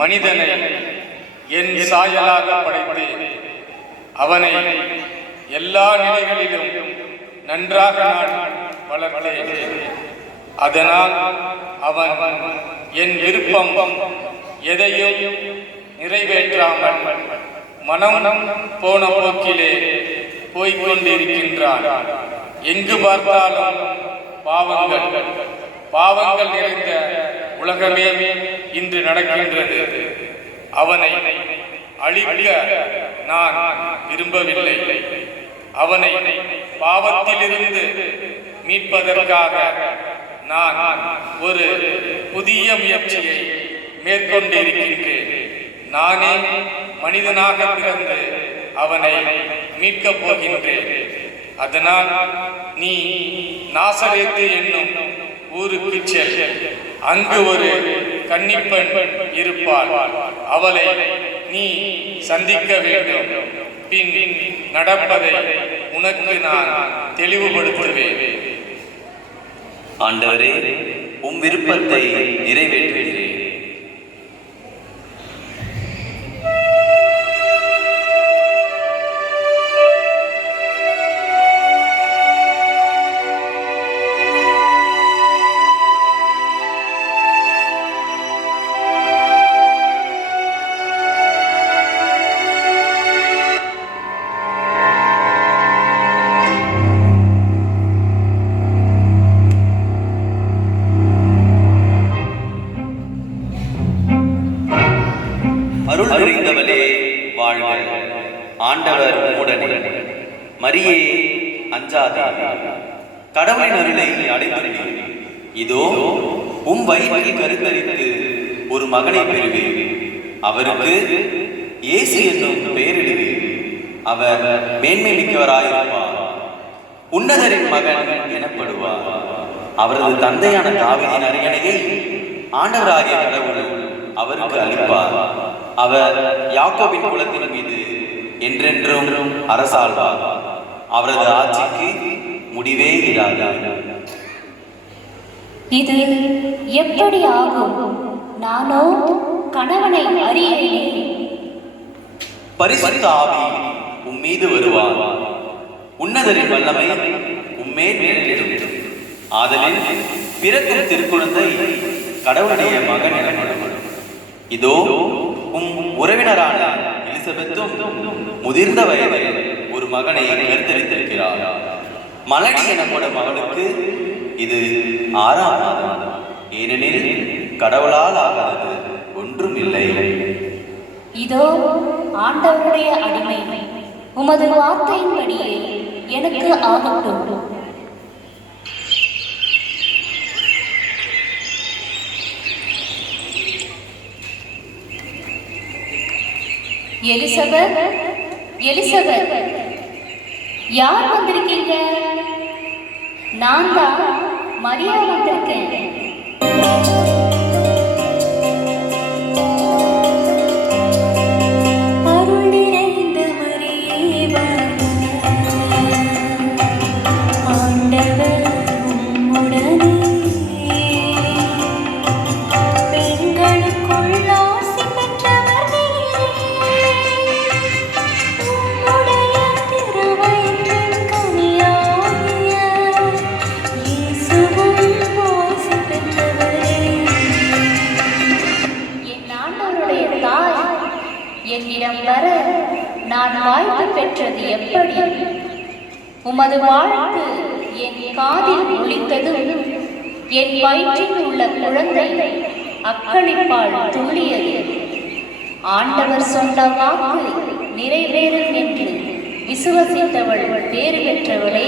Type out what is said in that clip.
மனிதனை என் சாயலாக படைத்து அவனை எல்லா நிலைகளிலும் நன்றாக நான் வளர்த்தேன். அதனால் அவன் என் விருப்பம் எதையும் நிறைவேற்றாமல் மனம் போன போக்கிலே போய்கொண்டிருக்கின்றான். எங்கு பார்த்தாலும் பாவங்கள் நிறைந்த உலகமே இன்று நடக்கின்றது. அவனை அழிக்க நான் விரும்பவில்லை. அவனை பாவத்திலிருந்து மீட்பதற்காக நான் ஒரு புதிய முயற்சியை மேற்கொண்டிருக்கின்றேன். நானே மனிதனாக பிறந்து அவனை மீட்கப் போகின்றேன். அதனால் நீ நாசரேத்து என்னும் ஊருக்கு செல். அங்கு ஒரு கன்னிப்பெண் இருப்பாள். அவளை நீ சந்திக்க வேண்டும். பின் நடப்பதை உனக்கு நான் தெளிவுபடுத்துவேன். ஆண்டவரே, உம் விருப்பத்தை நிறைவேற்றுகிறேன். அருள் நிறைந்தவளே வாழ்க. ஆண்டவர் உம்முடனே. மரியே அஞ்சாதே, கடவுளின் அருளை அடைந்துள்ளீர். இதோ உம் வயிற்றில் கருத்தரித்து ஒரு மகனை பெறுவீர். அவருக்கு இயேசு என்னும் பெயரிடுவீர். அவர் மேன்மை மிக்கவராயிருப்பார். உன்னதரின் மகன் எனப்படுவார். அவரது தந்தையான தாவீதின் அரியணையை ஆண்டவராகிய கடவுள் அவருக்கு அளிப்பார். அவர் யாக்கோபின் குலத்தின் மீது என்றென்றும் அரசாள்வார். அவரது ஆட்சிக்கு முடிவே இராது. இது எப்படி ஆகும்? நானோ கணவனை அறியேனே. பரிசுத்த ஆவி உம்மீது வருவார். உன்னதரின் வல்லமை உம்மேல் நிழலிடும். ஆதலின் பிறக்கும் திருக்குழந்தை கடவுளுடைய மகன் எனப்படும். இதோ உம் உறவினரான எலிசபெத்தும் முதிர்ந்த வயதில் ஒரு மகனை கருத்தரித்திருக்கிறார். மலடி எனப்படும் மகனுக்கு இது 6ஆம் மாதம். ஏனெனில் கடவுளால் ஆகாதது ஒன்றும் இல்லை. இதோ ஆண்டவருடைய அடிமை, உமது வார்த்தையின்படியே எனக்கு ஆகட்டும். எலிசபெத், எலிசபெத், யார் வந்திருக்கீங்க? நான் தான் மரியா வந்திருக்கேன். என்னிடம் வர நான் வாய்ப்பு பெற்றது எப்படி? உமது வாழ்த்து என் காதில் ஒலித்ததும் என் வயிற்றில் உள்ள குழந்தை அக்களிப்பால் துள்ளியது. ஆண்டவர் சொன்ன வாக்கு நிறைவேறும் என்று விசுவசித்தவள் பேறு பெற்றவளே.